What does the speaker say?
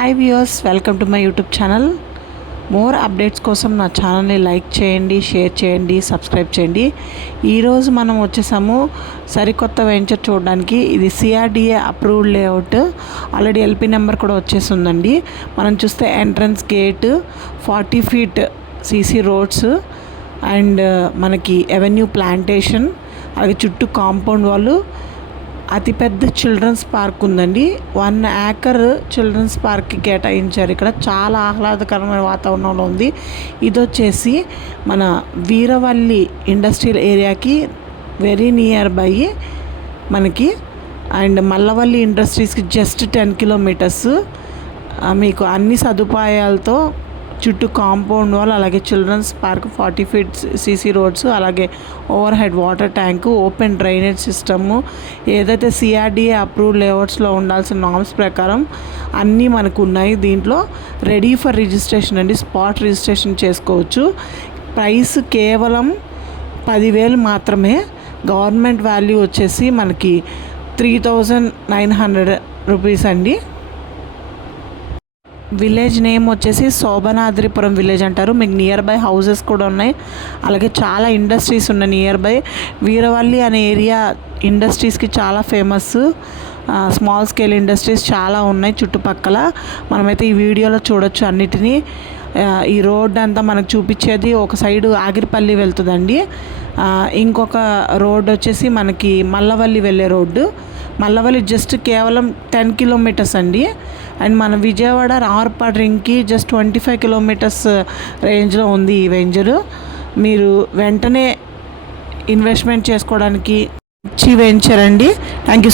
Hi viewers, welcome to my YouTube channel. More updates కోసం నా ఛానల్ని లైక్ చేయండి, షేర్ చేయండి, సబ్స్క్రైబ్ చేయండి. ఈరోజు మనం వచ్చేసాము సరికొత్త వెంచర్ చూడడానికి. ఇది CRDA approved layout. Already LP number కూడా వచ్చేసిందండి. మనం చూస్తే entrance gate, 40 feet CC roads and మనకి ఎవెన్యూ ప్లాంటేషన్, అలాగే చుట్టూ కాంపౌండ్ వాళ్ళు, అతిపెద్ద చిల్డ్రన్స్ పార్క్ ఉందండి. 1 acre చిల్డ్రన్స్ పార్క్కి కేటాయించారు. ఇక్కడ చాలా ఆహ్లాదకరమైన వాతావరణంలో ఉంది. ఇది వచ్చేసి మన వీరవల్లి ఇండస్ట్రియల్ ఏరియాకి వెరీ నియర్ బై మనకి, అండ్ మల్లవల్లి ఇండస్ట్రీస్కి జస్ట్ 10 kilometers. మీకు అన్ని సదుపాయాలతో చుట్టూ కాంపౌండ్ వాల్, అలాగే children's park, 40 feet CC roads, అలాగే overhead water tank, open drainage system, ఏదైతే సిఆర్డిఏ అప్రూవ్డ్ లేఅవుట్స్లో ఉండాల్సిన నామ్స్ ప్రకారం అన్నీ మనకు ఉన్నాయి. దీంట్లో రెడీ ఫర్ రిజిస్ట్రేషన్ అండి. స్పాట్ రిజిస్ట్రేషన్ చేసుకోవచ్చు. ప్రైస్ కేవలం 10,000 మాత్రమే. గవర్నమెంట్ వాల్యూ వచ్చేసి మనకి 3,900 rupees అండి. విలేజ్ నేమ్ వచ్చేసి శోభనాద్రిపురం విలేజ్ అంటారు. మీకు నియర్ బై హౌసెస్ కూడా ఉన్నాయి, అలాగే చాలా ఇండస్ట్రీస్ ఉన్నాయి నియర్ బై. వీరవల్లి అనే ఏరియా ఇండస్ట్రీస్కి చాలా ఫేమస్. స్మాల్ స్కేల్ ఇండస్ట్రీస్ చాలా ఉన్నాయి చుట్టుపక్కల. మనమైతే ఈ వీడియోలో చూడొచ్చు అన్నిటినీ. ఈ రోడ్ అంతా మనకు చూపించేది ఒక సైడు ఆగిరిపల్లి వెళ్తుందండి. ఇంకొక రోడ్ వచ్చేసి మనకి మల్లవల్లి వెళ్ళే రోడ్డు. మల్లవల్లి జస్ట్ కేవలం 10 kilometers అండి. అండ్ మన విజయవాడ రామర్పాడు రింగ్కి జస్ట్ 25 kilometers రేంజ్లో ఉంది ఈ వెంచరు. మీరు వెంటనే ఇన్వెస్ట్మెంట్ చేసుకోవడానికి మంచి వెంచర్ అండి. Thank you.